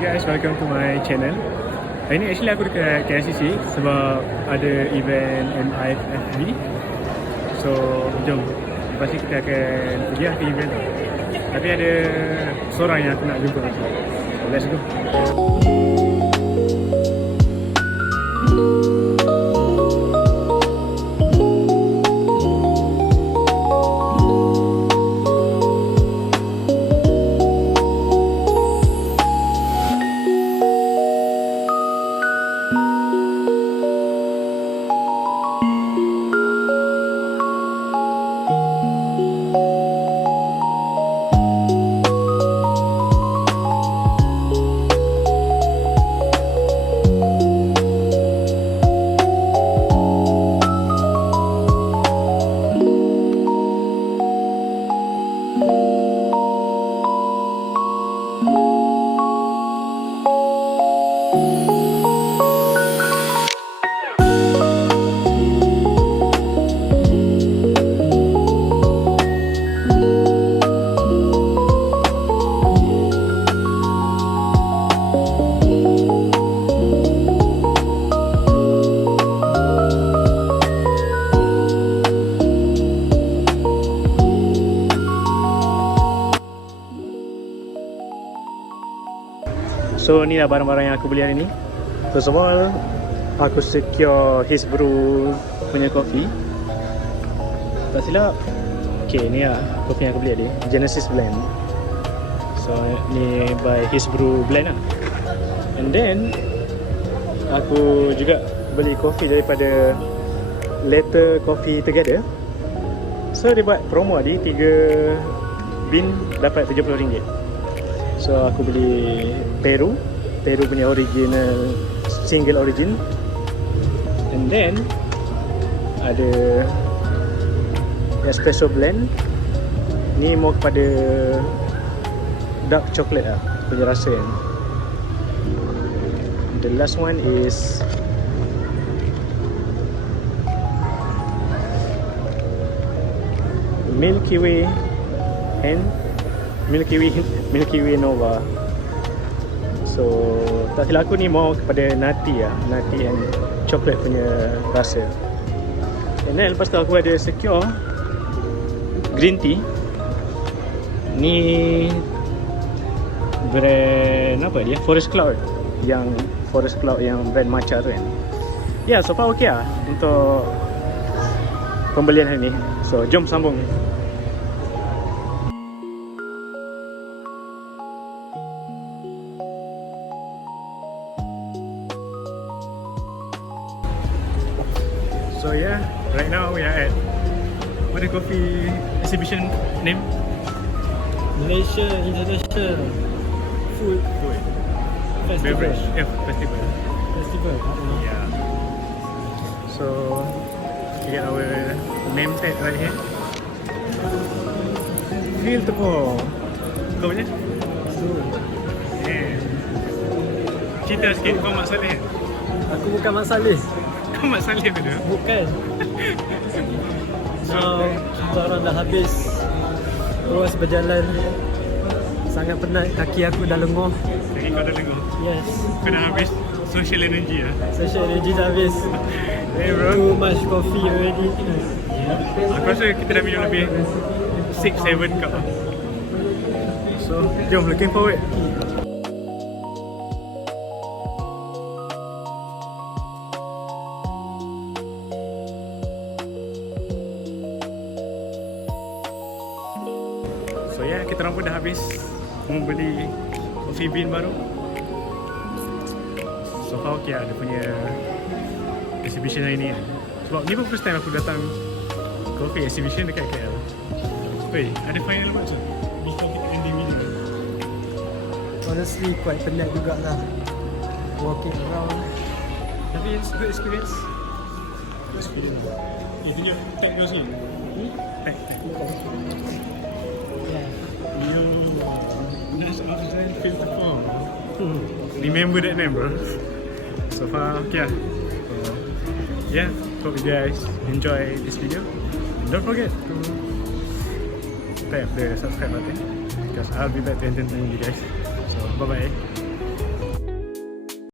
guys, welcome to my channel. Hari ni actually aku dekat KLCC sebab ada event MIFFB. So jom, lepas ni kita akan pergi ke event tu. Tapi ada seorang yang aku nak jumpa lagi. So let's go. So ni lah barang-barang yang aku beli hari ni. First of all, aku secure His Brew punya kopi. Tak silap, okay ni lah kopi yang aku beli tadi, Genesis Blend. So ni by His Brew Blend lah. And then aku juga beli kopi daripada Letter Coffee Together. So dia buat promo tadi, 3 bin dapat RM70. So aku beli Peru punya original, single origin. And then ada espresso blend. Ni more kepada dark chocolate lah punya rasa kan. The last one is Milky Way and Milky Way Nova. So tak silap aku ni mau kepada nutty lah, nutty and chocolate punya rasa. And then lepas tu aku ada secure green tea. Ni brand apa dia? Forest Cloud. Yang Forest Cloud yang brand matcha tu kan. Ya, so far okay lah untuk pembelian hari ni. So jom sambung. So yeah, right now we are at what the coffee exhibition name? Malaysia International Food Festival. Beverage Festival. Yeah. So we got our name tag right here. Feel to go. Kau punya? Yeah. Cerita sikit, kau Mak Saleh? Aku bukan Mak Saleh. Kau Mak Saleh tu? Bukan. So kita orang dah habis terus berjalan. Sangat penat, kaki aku dah lenguh. Kaki kau dah lenguh? Yes. Kau dah habis social energy lah? Social energy dah habis. Hey bro, Too much coffee already. aku rasa kita dah minum lebih 6-7 cup. So jom, looking forward. So ya, kita orang pun dah habis membeli coffee bean baru. So far okay lah dia punya exhibition hari ni kan. Sebab ni pun first time aku datang coffee exhibition dekat KL. Weh, ada final match tak? Before kita ending video. Honestly quite penat jugalah walking around. Tapi it's good experience. Good experience. Tunjuk tag kau sini. Tag. You Nash Outside Field to Form. Remember that name, bro. So far, okay lah. So, yeah, hope you guys enjoy this video. And don't forget to tap the subscribe button because I'll be back to entertain you guys. So, bye bye.